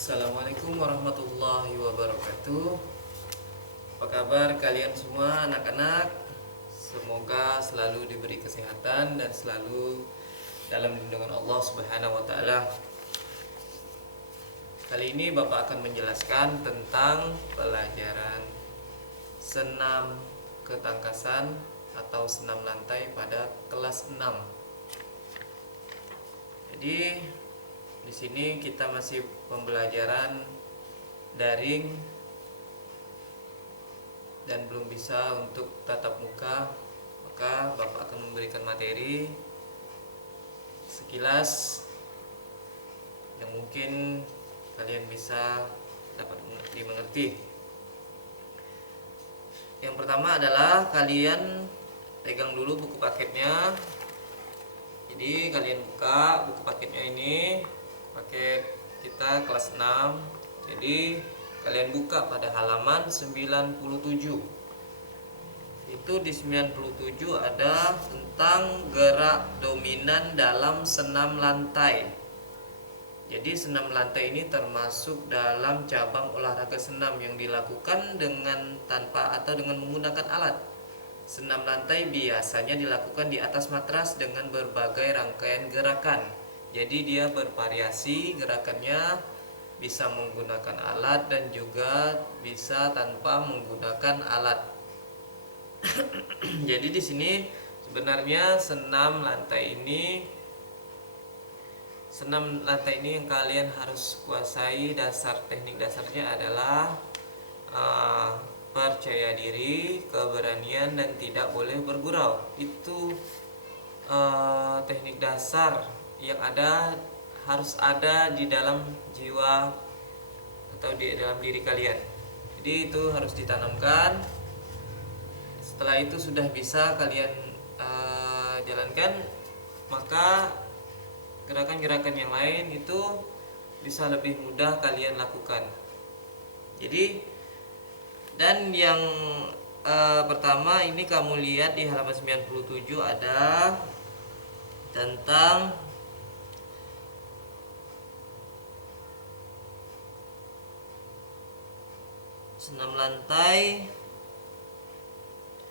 Assalamualaikum warahmatullahi wabarakatuh. Apa kabar kalian semua anak-anak? Semoga selalu diberi kesehatan dan selalu dalam lindungan Allah Subhanahu wa taala. Kali ini Bapak akan menjelaskan tentang pelajaran senam ketangkasan atau senam lantai pada kelas 6. Jadi di sini kita masih pembelajaran daring dan belum bisa untuk tatap muka, maka Bapak akan memberikan materi sekilas yang mungkin kalian bisa dapat dimengerti. Yang pertama adalah kalian pegang dulu buku paketnya. Jadi kalian buka buku paketnya ini, paket kita kelas 6. Jadi kalian buka pada halaman 97. Itu di 97 ada tentang gerak dominan dalam senam lantai. Jadi senam lantai ini termasuk dalam cabang olahraga senam yang dilakukan dengan tanpa atau dengan menggunakan alat. Senam lantai biasanya dilakukan di atas matras dengan berbagai rangkaian gerakan. Jadi dia bervariasi gerakannya, bisa menggunakan alat dan juga bisa tanpa menggunakan alat. Jadi di sini sebenarnya senam lantai ini yang kalian harus kuasai, teknik dasarnya adalah percaya diri, keberanian, dan tidak boleh bergurau. Itu teknik dasar yang harus ada di dalam jiwa atau di dalam diri kalian. Jadi itu harus ditanamkan. Setelah itu sudah bisa kalian jalankan, maka gerakan-gerakan yang lain itu bisa lebih mudah kalian lakukan. Jadi dan yang pertama ini kamu lihat di halaman 97 ada tentang senam lantai.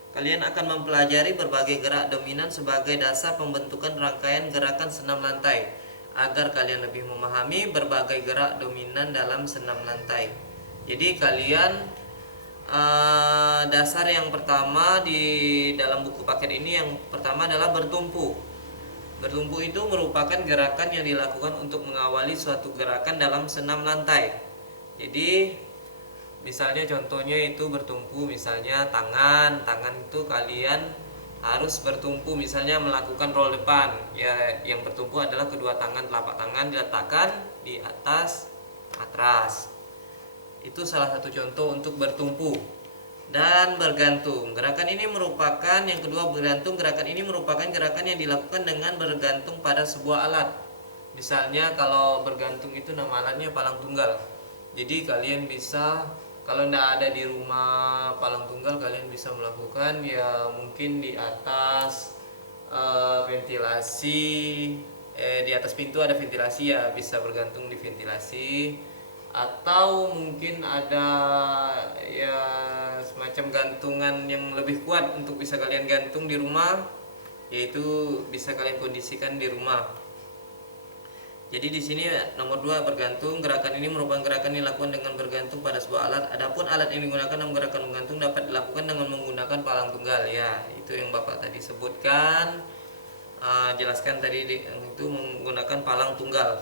Kalian akan mempelajari berbagai gerak dominan sebagai dasar pembentukan rangkaian gerakan senam lantai agar kalian lebih memahami berbagai gerak dominan dalam senam lantai. Jadi kalian dasar yang pertama di dalam buku paket ini yang pertama adalah bertumpu. Bertumpu itu merupakan gerakan yang dilakukan untuk mengawali suatu gerakan dalam senam lantai. Jadi misalnya contohnya itu bertumpu, misalnya tangan itu kalian harus bertumpu, misalnya melakukan roll depan. Ya, yang bertumpu adalah kedua tangan, telapak tangan diletakkan di atas matras. Itu salah satu contoh untuk bertumpu. Dan bergantung. Gerakan ini merupakan yang kedua bergantung. Gerakan ini merupakan gerakan yang dilakukan dengan bergantung pada sebuah alat. Misalnya kalau bergantung itu nama alatnya palang tunggal. Jadi kalian bisa, kalau tidak ada di rumah palang tunggal, kalian bisa melakukan ya mungkin di atas ventilasi, di atas pintu ada ventilasi, ya bisa bergantung di ventilasi. Atau mungkin ada ya semacam gantungan yang lebih kuat untuk bisa kalian gantung di rumah, yaitu bisa kalian kondisikan di rumah. Jadi di sini nomor 2 bergantung. Gerakan ini merupakan gerakan yang dilakukan dengan bergantung pada sebuah alat. Adapun alat yang digunakan dalam gerakan menggantung dapat dilakukan dengan menggunakan palang tunggal. Ya, itu yang Bapak tadi sebutkan, jelaskan tadi itu menggunakan palang tunggal.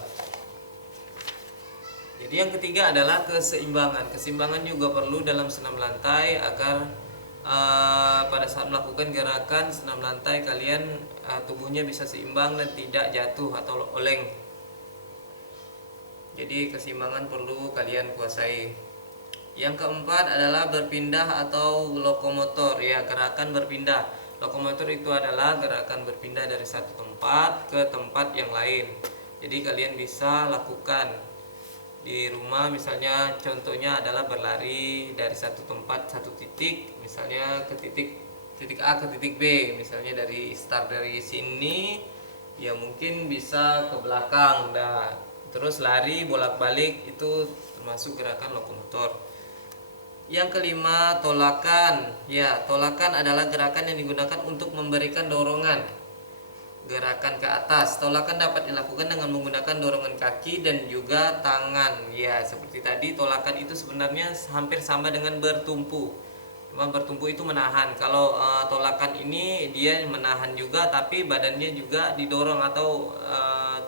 Jadi yang ketiga adalah keseimbangan. Keseimbangan juga perlu dalam senam lantai agar pada saat melakukan gerakan senam lantai kalian tubuhnya bisa seimbang dan tidak jatuh atau oleng. Jadi keseimbangan perlu kalian kuasai. Yang keempat adalah berpindah atau lokomotor. Ya, gerakan berpindah. Lokomotor itu adalah gerakan berpindah dari satu tempat ke tempat yang lain. Jadi kalian bisa lakukan di rumah, misalnya contohnya adalah berlari dari satu tempat, satu titik, misalnya ke titik A ke titik B. Misalnya dari start dari sini, ya mungkin bisa ke belakang. Nah, itu Terus lari bolak-balik itu termasuk gerakan lokomotor. Yang kelima, tolakan. Ya, tolakan adalah gerakan yang digunakan untuk memberikan dorongan gerakan ke atas. Tolakan dapat dilakukan dengan menggunakan dorongan kaki dan juga tangan. Ya, seperti tadi tolakan itu sebenarnya hampir sama dengan bertumpu. Cuma bertumpu itu menahan. Kalau tolakan ini dia menahan juga, tapi badannya juga didorong, atau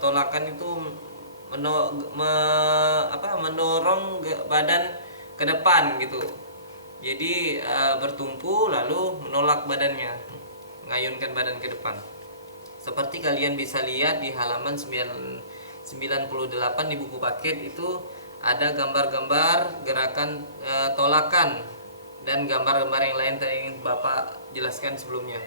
tolakan itu mendorong badan ke depan gitu. Jadi bertumpu lalu menolak badannya, mengayunkan badan ke depan. Seperti kalian bisa lihat di halaman 98 di buku paket itu ada gambar-gambar gerakan tolakan dan gambar-gambar yang lain yang Bapak jelaskan sebelumnya.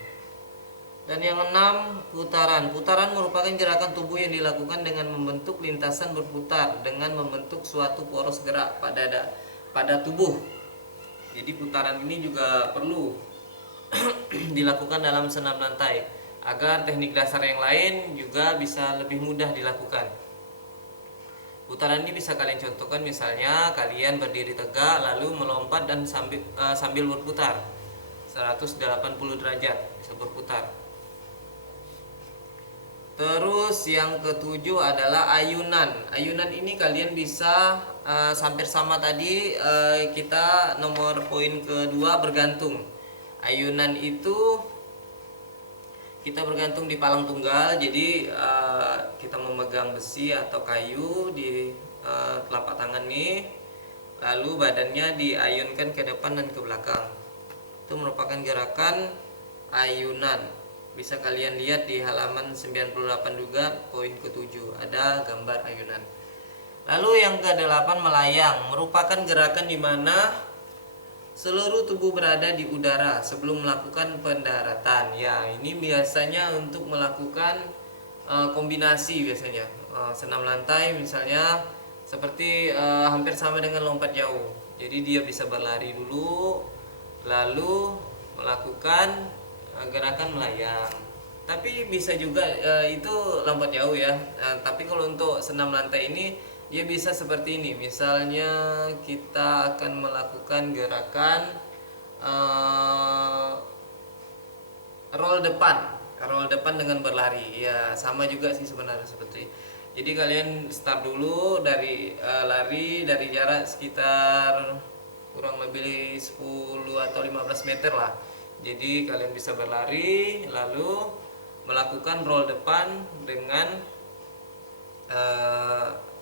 Dan yang enam, putaran. Putaran merupakan gerakan tubuh yang dilakukan dengan membentuk lintasan berputar dengan membentuk suatu poros gerak pada tubuh. Jadi putaran ini juga perlu dilakukan dalam senam lantai agar teknik dasar yang lain juga bisa lebih mudah dilakukan. Putaran ini bisa kalian contohkan, misalnya kalian berdiri tegak lalu melompat dan sambil berputar 180 derajat, bisa berputar. Terus yang ketujuh adalah ayunan. Ayunan ini kalian bisa hampir sama tadi, kita nomor poin kedua bergantung. Ayunan itu kita bergantung di palang tunggal, jadi kita memegang besi atau kayu di telapak tangan nih, lalu badannya diayunkan ke depan dan ke belakang. Itu merupakan gerakan ayunan. Bisa kalian lihat di halaman 98 juga poin ke-7 ada gambar ayunan. Lalu yang ke-8, melayang, merupakan gerakan di mana seluruh tubuh berada di udara sebelum melakukan pendaratan. Ya, ini biasanya untuk melakukan kombinasi biasanya. Senam lantai misalnya seperti hampir sama dengan lompat jauh. Jadi dia bisa berlari dulu lalu melakukan gerakan melayang. Tapi bisa juga itu lompat jauh ya. Tapi kalau untuk senam lantai ini dia bisa seperti ini. Misalnya kita akan melakukan gerakan roll depan dengan berlari. Ya, sama juga sih sebenarnya seperti. Jadi kalian start dulu dari lari dari jarak sekitar kurang lebih 10 atau 15 meter lah. Jadi kalian bisa berlari lalu melakukan roll depan dengan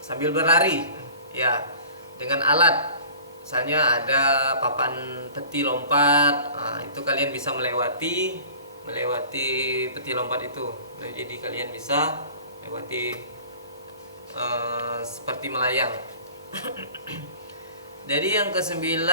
sambil berlari ya, dengan alat misalnya ada papan peti lompat. Itu kalian bisa melewati peti lompat itu. Jadi kalian bisa melewati seperti melayang. Jadi yang ke-9,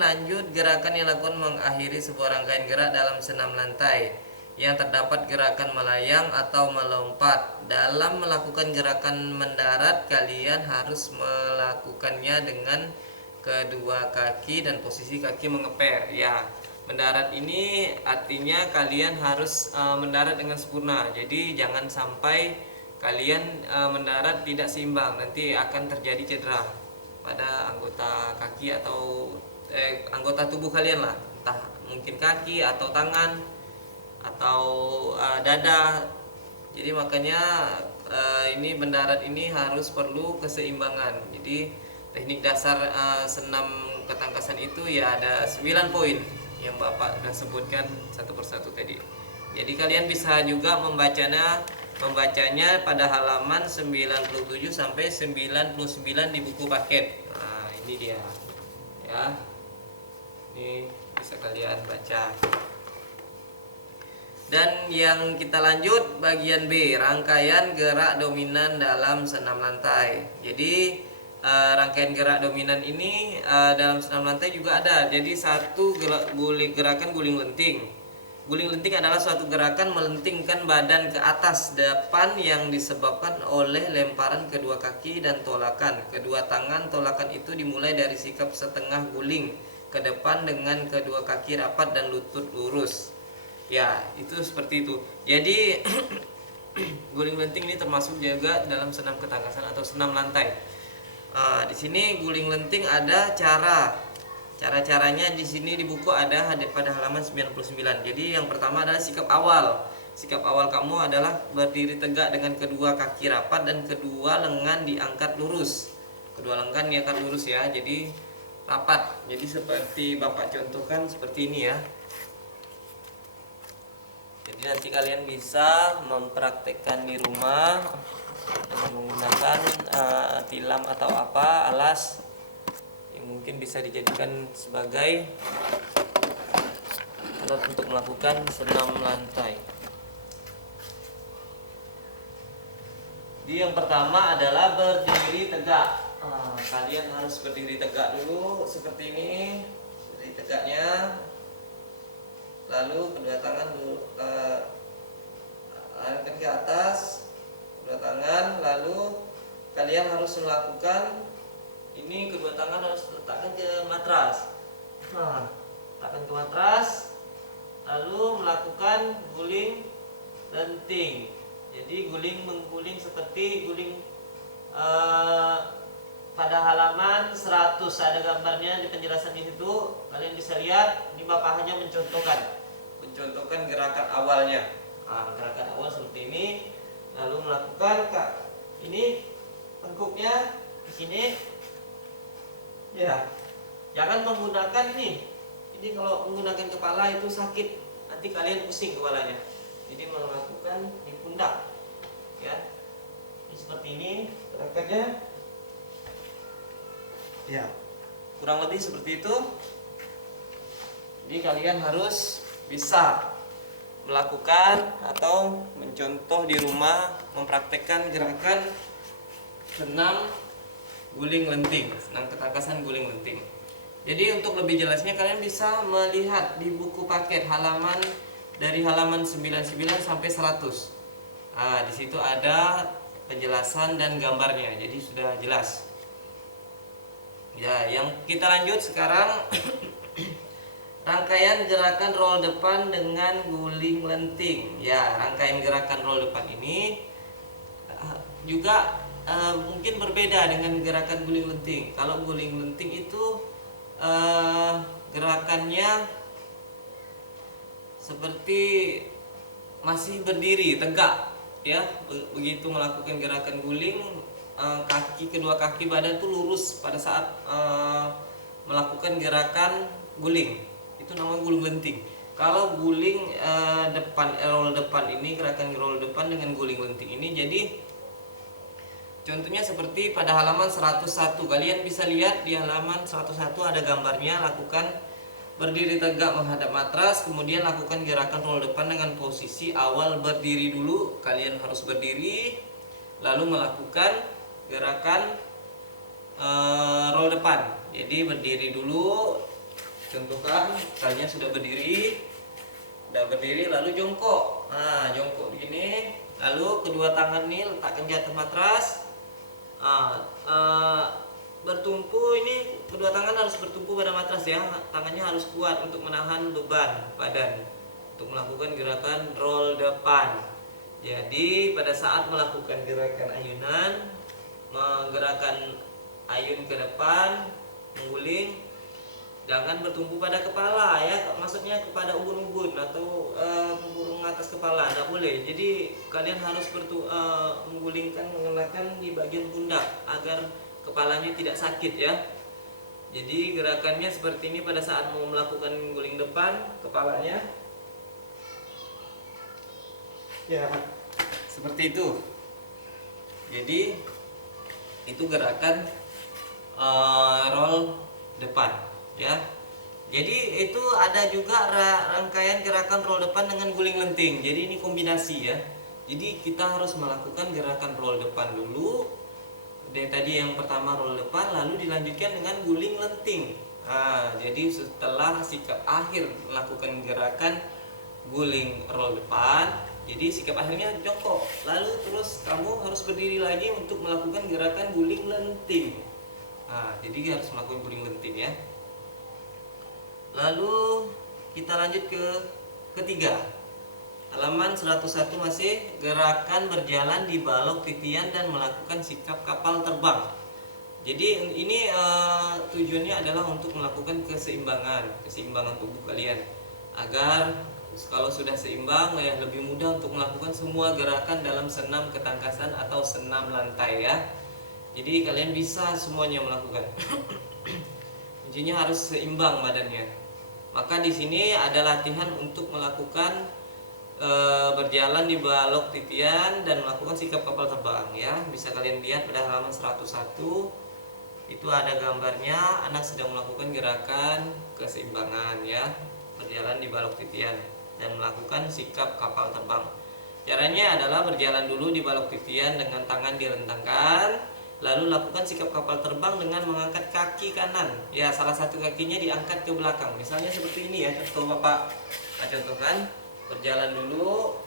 lanjut gerakan yang dilakukan mengakhiri sebuah rangkaian gerak dalam senam lantai yang terdapat gerakan melayang atau melompat. Dalam melakukan gerakan mendarat, kalian harus melakukannya dengan kedua kaki dan posisi kaki mengeper. Ya, mendarat ini artinya kalian harus mendarat dengan sempurna. Jadi jangan sampai kalian mendarat tidak seimbang, nanti akan terjadi cedera pada anggota kaki atau anggota tubuh kalian lah, entah mungkin kaki atau tangan atau dada. Jadi makanya ini mendarat ini harus perlu keseimbangan. Jadi teknik dasar senam ketangkasan itu ya ada 9 poin yang Bapak sudah sebutkan satu persatu tadi. Jadi kalian bisa juga membacanya pada halaman 97 sampai 99 di buku paket. Nah, ini dia. Ya. Ini bisa kalian baca. Dan yang kita lanjut bagian B, rangkaian gerak dominan dalam senam lantai. Jadi rangkaian gerak dominan ini dalam senam lantai juga ada. Jadi satu gerakan guling lenting. Guling lenting adalah suatu gerakan melentingkan badan ke atas depan yang disebabkan oleh lemparan kedua kaki dan tolakan kedua tangan. Tolakan itu dimulai dari sikap setengah guling ke depan dengan kedua kaki rapat dan lutut lurus. Ya, itu seperti itu. Jadi guling lenting ini termasuk juga dalam senam ketangkasan atau senam lantai. Di sini guling lenting ada cara-caranya di sini di buku ada pada halaman 99. Jadi yang pertama adalah sikap awal. Sikap awal kamu adalah berdiri tegak dengan kedua kaki rapat dan kedua lengan diangkat lurus. Kedua lengan diangkat lurus ya. Jadi rapat. Jadi seperti Bapak contohkan seperti ini ya. Jadi nanti kalian bisa mempraktekkan di rumah dengan menggunakan tilam atau apa alas yang mungkin bisa dijadikan sebagai alat untuk melakukan senam lantai. Jadi yang pertama adalah berdiri tegak. Kalian harus berdiri tegak dulu seperti ini, berdiri tegaknya. Lalu kedua tangan angkat ke atas, kedua tangan. Lalu kalian harus melakukan ini, kedua tangan harus letakkan ke matras. Letakkan ke matras. Lalu melakukan guling lenting. Jadi mengguling seperti guling pada halaman 100 ada gambarnya di penjelasan di situ. Kalian bisa lihat, ini Bapak hanya mencontohkan gerakan awalnya. Gerakan awal seperti ini. Lalu melakukan ini tengkuknya di sini. Ya. Jangan menggunakan ini. Ini kalau menggunakan kepala itu sakit. Nanti kalian pusing kepalanya. Jadi melakukan di pundak. Ya. Ini seperti ini gerakannya. Ya, kurang lebih seperti itu. Jadi kalian harus bisa melakukan atau mencontoh di rumah, mempraktekkan gerakan senam guling lenting, senam ketangkasan guling lenting. Jadi untuk lebih jelasnya kalian bisa melihat di buku paket dari halaman 99 sampai 100. Di situ ada penjelasan dan gambarnya. Jadi sudah jelas. Ya, yang kita lanjut sekarang rangkaian gerakan roll depan dengan guling lenting. Ya, rangkaian gerakan roll depan ini juga mungkin berbeda dengan gerakan guling lenting. Kalau guling lenting itu gerakannya seperti masih berdiri tegak, ya. Begitu melakukan gerakan guling, kedua kaki badan itu lurus pada saat melakukan gerakan guling, itu namanya guling lenting. Kalau guling roll depan ini, gerakan roll depan dengan guling lenting ini, jadi contohnya seperti pada halaman 101. Kalian bisa lihat di halaman 101 ada gambarnya. Lakukan berdiri tegak menghadap matras, kemudian lakukan gerakan roll depan dengan posisi awal berdiri dulu. Kalian harus berdiri, lalu melakukan gerakan roll depan. Jadi berdiri dulu, contohkan kalian sudah berdiri lalu jongkok. Jongkok begini, lalu kedua tangan nih letakkan di atas matras. Bertumpu, ini kedua tangan harus bertumpu pada matras ya. Tangannya harus kuat untuk menahan beban badan untuk melakukan gerakan roll depan. Jadi pada saat melakukan gerakan ayunan, menggerakkan ayun ke depan, mengguling, jangan bertumpu pada kepala ya, maksudnya kepada ubun-ubun atau burung atas kepala, tidak boleh. Jadi kalian harus menggulingkan, mengenakan di bagian pundak agar kepalanya tidak sakit ya. Jadi gerakannya seperti ini pada saat mau melakukan guling depan kepalanya. Ya, seperti itu. Jadi itu gerakan roll depan ya. Jadi itu ada juga rangkaian gerakan roll depan dengan guling lenting. Jadi ini kombinasi ya. Jadi kita harus melakukan gerakan roll depan dulu. Dari tadi yang pertama roll depan, lalu dilanjutkan dengan guling lenting. Jadi setelah sikap akhir melakukan gerakan guling roll depan, jadi sikap akhirnya jongkok. Lalu terus kamu harus berdiri lagi untuk melakukan gerakan guling lenting. Jadi harus melakukan guling lenting ya. Lalu kita lanjut ke ketiga. Halaman 101 masih gerakan berjalan di balok titian dan melakukan sikap kapal terbang. Jadi ini tujuannya adalah untuk melakukan keseimbangan tubuh kalian agar kalau sudah seimbang ya lebih mudah untuk melakukan semua gerakan dalam senam ketangkasan atau senam lantai ya. Jadi kalian bisa semuanya melakukan. Kuncinya harus seimbang badannya. Maka di sini ada latihan untuk melakukan berjalan di balok titian dan melakukan sikap kapal terbang ya. Bisa kalian lihat pada halaman 101 itu ada gambarnya, anak sedang melakukan gerakan keseimbangan ya, berjalan di balok titian dan melakukan sikap kapal terbang. Caranya adalah berjalan dulu di balok titian dengan tangan direntangkan, lalu lakukan sikap kapal terbang dengan mengangkat kaki kanan ya, salah satu kakinya diangkat ke belakang, misalnya seperti ini ya, contoh Bapak contohkan. Berjalan dulu,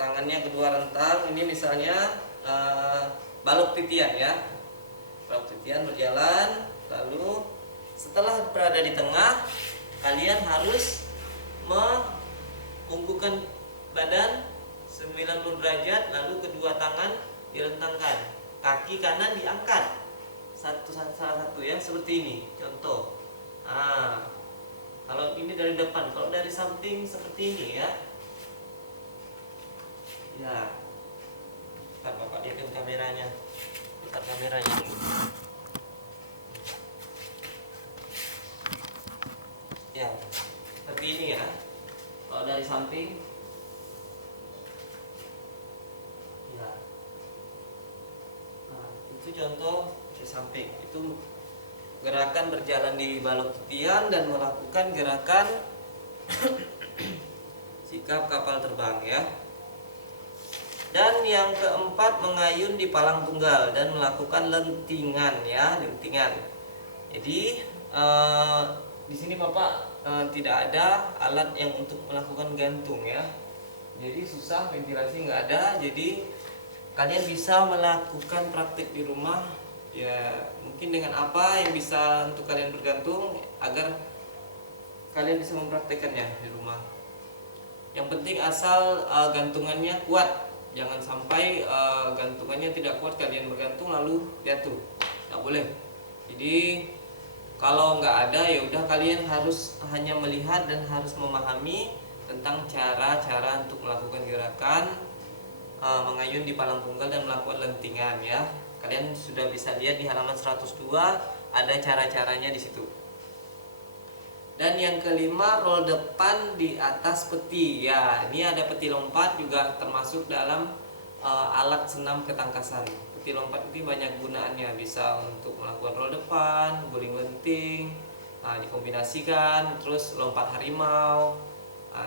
tangannya kedua rentang. Ini misalnya balok titian ya. Balok titian berjalan, lalu setelah berada di tengah, kalian harus mengunggukkan badan 90 derajat, lalu kedua tangan direntangkan. Kaki kanan diangkat. Salah satu ya, seperti ini. Contoh. Nah, kalau ini dari depan, kalau dari samping seperti ini ya. Ya, ntar Bapak lihatin kameranya, putar kameranya dulu. Ya, seperti ini ya. Kalau dari samping, ya. Nah, itu contoh dari samping. Itu gerakan berjalan di balok titian dan melakukan gerakan sikap kapal terbang ya. Dan yang keempat, mengayun di palang tunggal dan melakukan lentingan ya, lentingan. Jadi di sini Bapak tidak ada alat yang untuk melakukan gantung ya. Jadi susah, ventilasi nggak ada. Jadi kalian bisa melakukan praktik di rumah ya, mungkin dengan apa yang bisa untuk kalian bergantung agar kalian bisa mempraktekannya di rumah. Yang penting asal gantungannya kuat. Jangan sampai gantungannya tidak kuat, kalian bergantung lalu jatuh, nggak boleh. Jadi kalau nggak ada ya udah, kalian harus hanya melihat dan harus memahami tentang cara-cara untuk melakukan gerakan mengayun di palang tunggal dan melakukan lentingan ya. Kalian sudah bisa lihat di halaman 102 ada cara-caranya di situ. Dan yang kelima, roll depan di atas peti ya. Ini ada peti lompat juga termasuk dalam alat senam ketangkasan. Peti lompat ini banyak gunaannya, bisa untuk melakukan roll depan, guling lenting, dikombinasikan, terus lompat harimau.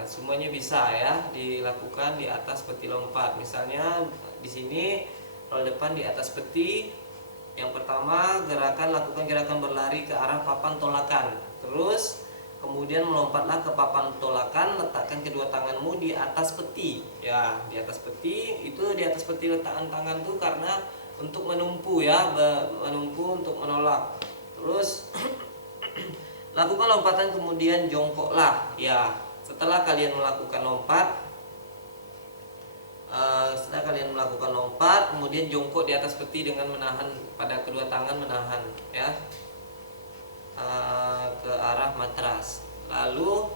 Semuanya bisa ya dilakukan di atas peti lompat. Misalnya di sini roll depan di atas peti. Yang pertama, lakukan gerakan berlari ke arah papan tolakan. Terus kemudian melompatlah ke papan tolakan, letakkan kedua tanganmu di atas peti. Ya, di atas peti, itu di atas peti letakkan tangan tuh karena untuk menumpu ya, menumpu untuk menolak. Terus lakukan lompatan kemudian jongkoklah. Ya, setelah kalian melakukan lompat, kemudian jongkok di atas peti dengan menahan pada kedua tangan, menahan ya. Ke arah matras. Lalu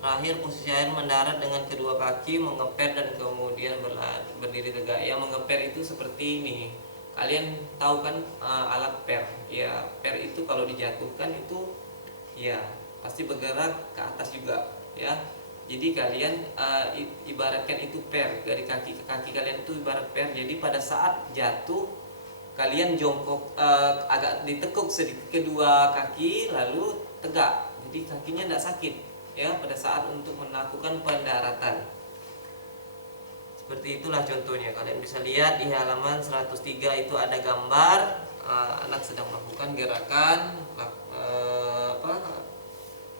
terakhir, posisi air mendarat dengan kedua kaki mengeper dan kemudian berdiri tegak ya. Mengeper itu seperti ini. Kalian tahu kan alat per ya. Per itu kalau dijatuhkan itu ya pasti bergerak ke atas juga ya. Jadi kalian ibaratkan itu per, dari kaki ke kaki kalian itu ibarat per. Jadi pada saat jatuh kalian jongkok, agak ditekuk sedikit kedua kaki lalu tegak, jadi kakinya tidak sakit ya pada saat untuk melakukan pendaratan. Seperti itulah contohnya, kalian bisa lihat di halaman 103 itu ada gambar anak sedang melakukan gerakan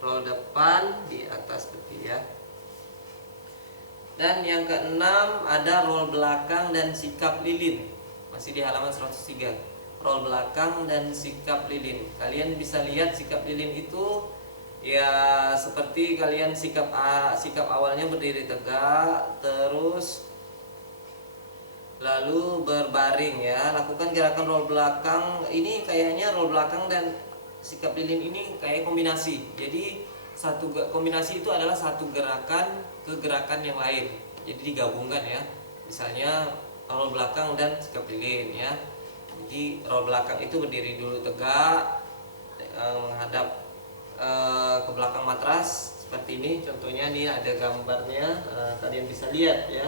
roll depan di atas peti ya. Dan yang keenam ada roll belakang dan sikap lilin. Masih di halaman 103. Roll belakang dan sikap lilin. Kalian bisa lihat sikap lilin itu Ya seperti kalian sikap awalnya berdiri tegak, terus lalu berbaring ya. Lakukan gerakan roll belakang. Ini kayaknya roll belakang dan sikap lilin ini kayak kombinasi. Jadi kombinasi itu adalah satu gerakan ke gerakan yang lain. Jadi digabungkan ya. Misalnya roll belakang dan sikap lilin ya. Jadi roll belakang itu berdiri dulu tegak, menghadap ke belakang matras seperti ini. Contohnya nih ada gambarnya, kalian bisa lihat ya.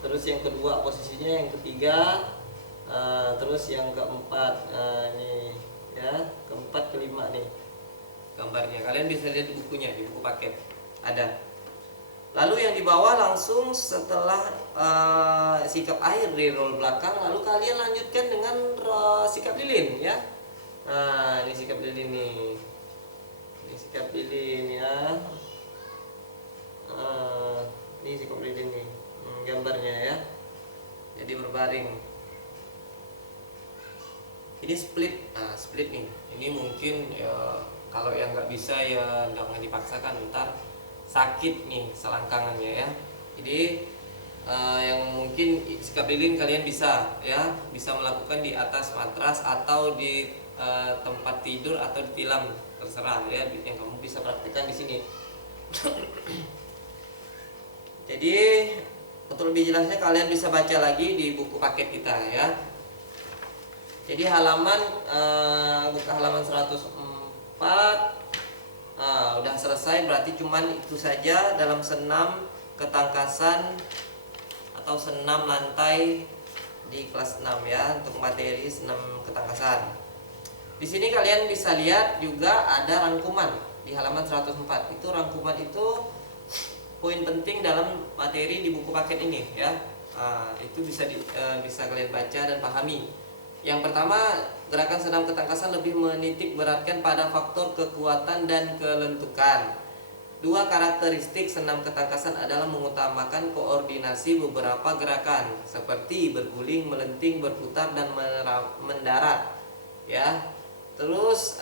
Terus yang kedua posisinya, yang ketiga, terus yang keempat, ini ya, keempat kelima nih gambarnya. Kalian bisa lihat di bukunya, di buku paket ada. Lalu yang di bawah langsung setelah sikap air di roll belakang, lalu kalian lanjutkan dengan sikap lilin ya. Nah ini sikap lilin nih, ini sikap lilin ya. Ini sikap lilin nih, gambarnya ya. Jadi berbaring. Ini split. Nah split nih, ini mungkin ya, kalau yang nggak bisa ya jangan dipaksakan, ntar sakit nih selangkangannya ya. Jadi yang mungkin sikap lilin kalian bisa ya, bisa melakukan di atas matras atau di tempat tidur atau di tilam, terserah ya, yang kamu bisa praktekkan di sini. Jadi untuk lebih jelasnya kalian bisa baca lagi di buku paket kita ya. Jadi buka halaman 104. Udah selesai, berarti cuman itu saja dalam senam ketangkasan atau senam lantai di kelas 6 ya, untuk materi senam ketangkasan. Di sini kalian bisa lihat juga ada rangkuman di halaman 104. Itu rangkuman itu poin penting dalam materi di buku paket ini ya. Itu bisa kalian baca dan pahami. Yang pertama, gerakan senam ketangkasan lebih menitik beratkan pada faktor kekuatan dan kelentukan. Dua karakteristik senam ketangkasan adalah mengutamakan koordinasi beberapa gerakan seperti berguling, melenting, berputar, dan mendarat ya. Terus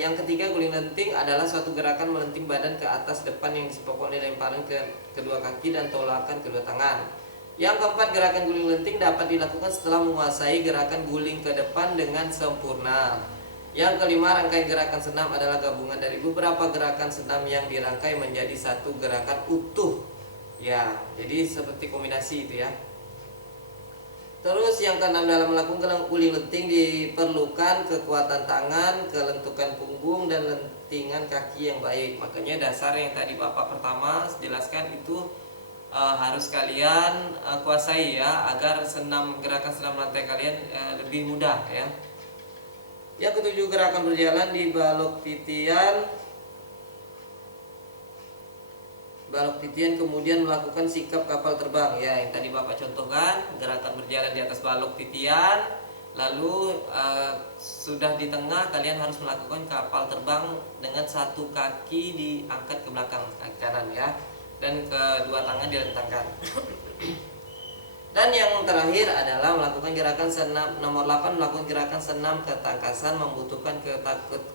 yang ketiga, guling lenting adalah suatu gerakan melenting badan ke atas depan yang disebabkan oleh lemparan ke kedua kaki dan tolakan kedua tangan. Yang keempat, gerakan guling lenting dapat dilakukan setelah menguasai gerakan guling ke depan dengan sempurna. Yang kelima, rangkaian gerakan senam adalah gabungan dari beberapa gerakan senam yang dirangkai menjadi satu gerakan utuh. Ya, jadi seperti kombinasi itu ya. Terus yang keenam, dalam melakukan guling lenting diperlukan kekuatan tangan, kelentukan punggung, dan lentingan kaki yang baik. Makanya dasar yang tadi Bapak pertama jelaskan itu harus kalian kuasai ya, agar gerakan senam lantai kalian lebih mudah ya. Yang ketujuh, gerakan berjalan di balok titian kemudian melakukan sikap kapal terbang ya, yang tadi Bapak contohkan, gerakan berjalan di atas balok titian, lalu sudah di tengah kalian harus melakukan kapal terbang dengan satu kaki diangkat ke belakang, kaki kanan ya, dan kedua tangan direntangkan. Dan yang terakhir adalah melakukan gerakan senam nomor 8, melakukan gerakan senam ketangkasan membutuhkan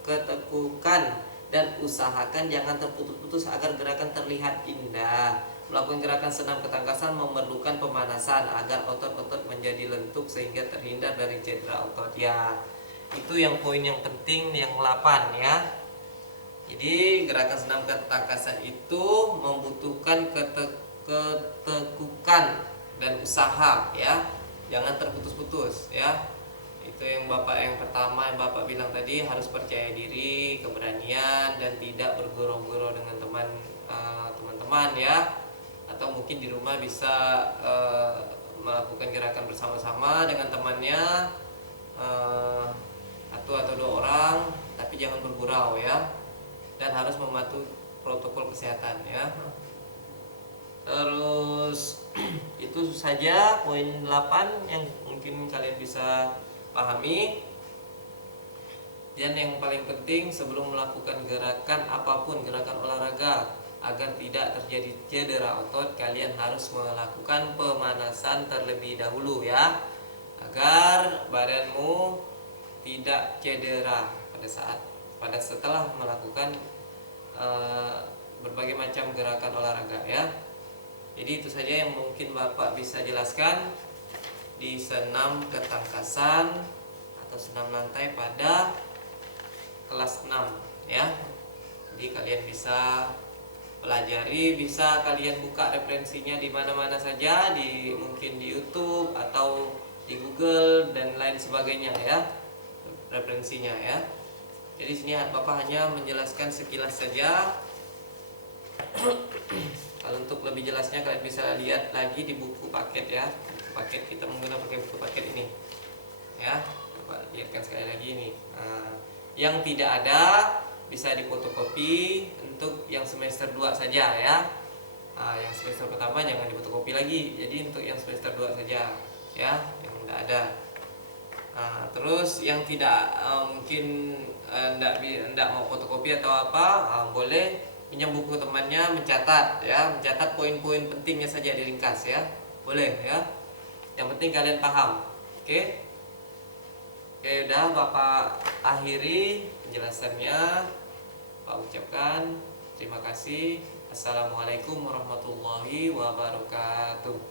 ketekukan dan usahakan jangan terputus-putus agar gerakan terlihat indah. Melakukan gerakan senam ketangkasan memerlukan pemanasan agar otot-otot menjadi lentuk sehingga terhindar dari cedera otot ya. Itu yang poin yang penting yang 8 ya. Jadi gerakan senam ketangkasan itu membutuhkan ketekukan dan usaha ya, jangan terputus-putus ya. Itu yang pertama yang Bapak bilang tadi, harus percaya diri, keberanian, dan tidak bergurau-gurau dengan teman-teman ya. Atau mungkin di rumah bisa melakukan gerakan bersama-sama dengan temannya, atau 2 orang, tapi jangan bergurau ya, dan harus mematuhi protokol kesehatan ya. Terus itu saja poin 8 yang mungkin kalian bisa pahami. Dan yang paling penting, sebelum melakukan gerakan apapun, gerakan olahraga, agar tidak terjadi cedera otot, kalian harus melakukan pemanasan terlebih dahulu ya, agar badanmu tidak cedera setelah melakukan eh, berbagai macam gerakan olahraga ya. Jadi itu saja yang mungkin Bapak bisa jelaskan di senam ketangkasan atau senam lantai pada kelas 6 ya. Jadi kalian bisa pelajari, bisa kalian buka referensinya di mana-mana saja, mungkin di YouTube atau di Google dan lain sebagainya ya, referensinya ya. Jadi sini Bapak hanya menjelaskan sekilas saja. Kalau untuk lebih jelasnya kalian bisa lihat lagi di buku paket ya. Buku paket kita menggunakan pakai buku paket ini ya. Coba lihatkan sekali lagi ini. Yang tidak ada bisa difotokopi untuk yang semester 2 saja ya. Yang semester pertama jangan difotokopi lagi. Jadi untuk yang semester 2 saja ya, yang tidak ada. Terus yang tidak mungkin tidak mau fotokopi atau apa, boleh pinjam buku temannya, mencatat ya, mencatat poin-poin pentingnya saja diringkas ya, boleh ya. Yang penting kalian paham. Oke, udah Bapak akhiri penjelasannya. Pak ucapkan terima kasih. Assalamualaikum warahmatullahi wabarakatuh.